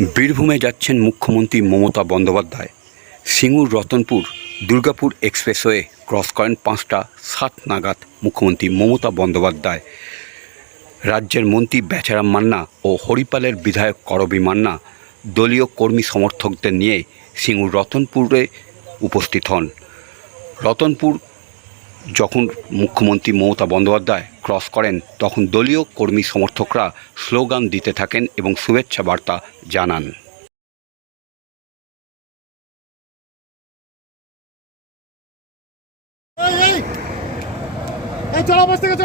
বীরভূমে যাচ্ছেন মুখ্যমন্ত্রী মমতা বন্দ্যোপাধ্যায়। সিঙ্গুর রতনপুর, দুর্গাপুর এক্সপ্রেসওয়ে ক্রস করেন পাঁচটা, সাত নাগাদ মুখ্যমন্ত্রী মমতা বন্দ্যোপাধ্যায়। রাজ্যের মন্ত্রী বেচারাম মান্না ও হরিপালের বিধায়ক করবী মান্না দলীয় কর্মী সমর্থকদের নিয়ে সিঙ্গুর রতনপুরে উপস্থিত হন। রতনপুর যখন মুখ্যমন্ত্রী মমতা বন্দ্যোপাধ্যায় ক্রস করেন তখন দলীয় কর্মী সমর্থকরা স্লোগান দিতে থাকেন এবং শুভেচ্ছা বার্তা জানান। চলো বাস থেকে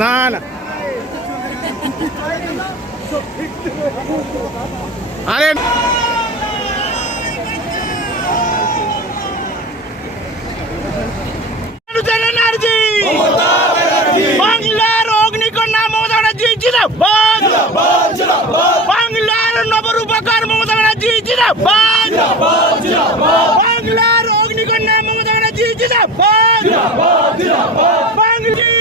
না না। আরে বাংলার অগ্নিকন্যা মমতা ব্যানার্জি জিন্দাবাদ। বাংলার নবরূপকার মমতা ব্যানার্জি জিন্দাবাদ। বাংলার অগ্নিকন্যা মমতা ব্যানার্জি জিন্দাবাদ। বাংলি